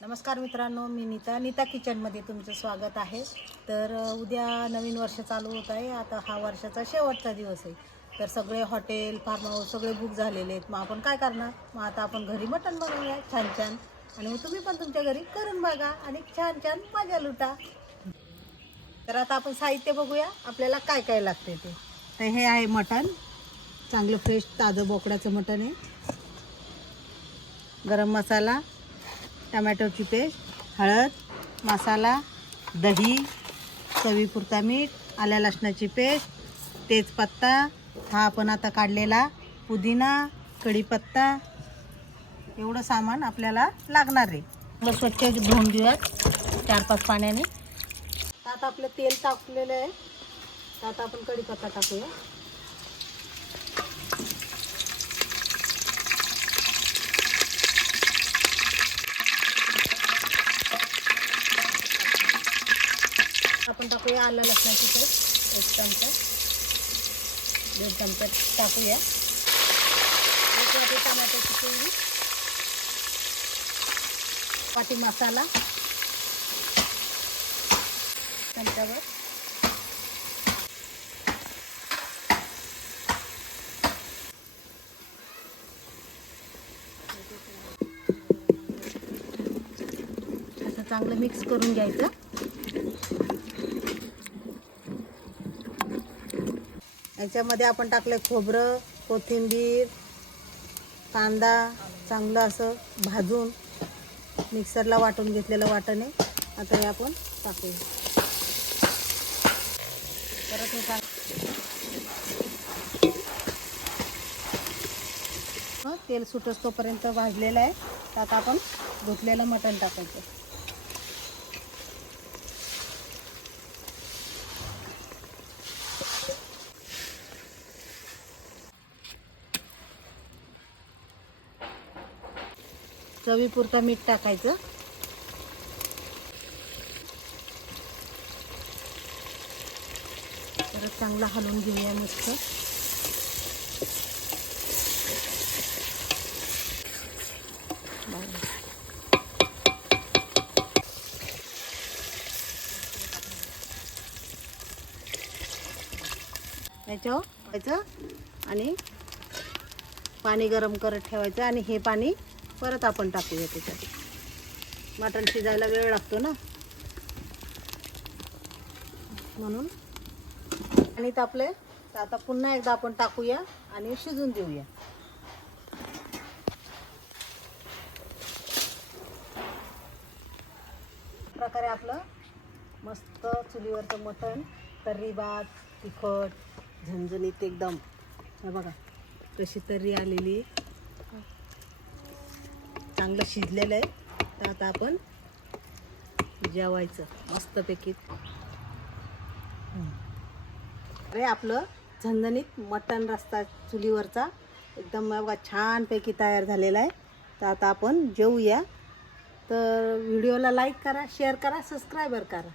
नमस्कार मित्रांनो मी नीता. नीता किचनमध्ये तुमचं स्वागत आहे. तर उद्या नवीन वर्ष चालू होत आहे. आता हा वर्षाचा शेवटचा दिवस आहे. तर सगळे हॉटेल फार्म हाऊस सगळे बुक झालेले आहेत. मग आपण काय करणार? मग आता आपण घरी मटण बनवूया. छान छान. आणि मग तुम्ही पण तुमच्या घरी करून बघा आणि छान छान मजा लुटा. तर आता आपण साहित्य बघूया. आपल्याला काय काय लागते ते. तर हे आहे मटण. चांगलं फ्रेश ताजं बोकडाचं मटण आहे. गरम मसाला. टमॅटोची पेस्ट हळद मसाला दही चवीपुरता मीठ आल्या लसणाची पेस्ट तेजपत्ता हा आपण आता काढलेला पुदिना कढीपत्ता एवढं सामान आपल्याला लागणार आहे. मग स्वच्छ धुवून घेऊयात चार पाच पाण्याने. आता आपलं तेल टाकलेलं आहे. आता आपण कढीपत्ता टाकूया. आपण टाकूया आलं लसणाची पेस्ट. एक चमचा. दीड चमचा टाकूया. एक वाटी टमाट्याची पिवळी वाटी मसाला. चमचाभर. असं चांगलं मिक्स करून घ्यायचं. याच्यामध्ये आपण टाकलं खोबरं कोथिंबीर कांदा चांगलं असं भाजून मिक्सरला वाटून घेतलेलं वाटण. आहे आता हे आपण टाकूया. परत हे टाक तेल सुटस तोपर्यंत भाजलेलं आहे. तर आता आपण धुतलेलं मटण टाकायचं. चवीपुरता मीठ टाकायचं. परत चांगला हलवून घेऊया नुसतं याच्यावर आणि पाणी गरम करत ठेवायचं आणि हे पाणी परत आपण टाकूया त्याच्यात. मटण शिजायला वेळ लागतो ना? म्हणून. आणि तापले तर आता पुन्हा एकदा आपण टाकूया आणि शिजून देऊया. प्रकारे आपलं मस्त चुलीवरचं मटण तर्री भात तिखट झणझणीत एकदम. हे बघा कशी तर्री आलेली. चांगलं शिजलेलं आहे. तर आता आपण जेवायचं मस्तपैकी. अरे आपलं झणझणीत मटण रस्ता चुलीवरचा एकदम बघा छानपैकी तयार झालेला आहे. तर आता आपण जेवूया. तर व्हिडिओला लाईक करा शेअर करा सबस्क्रायबर करा.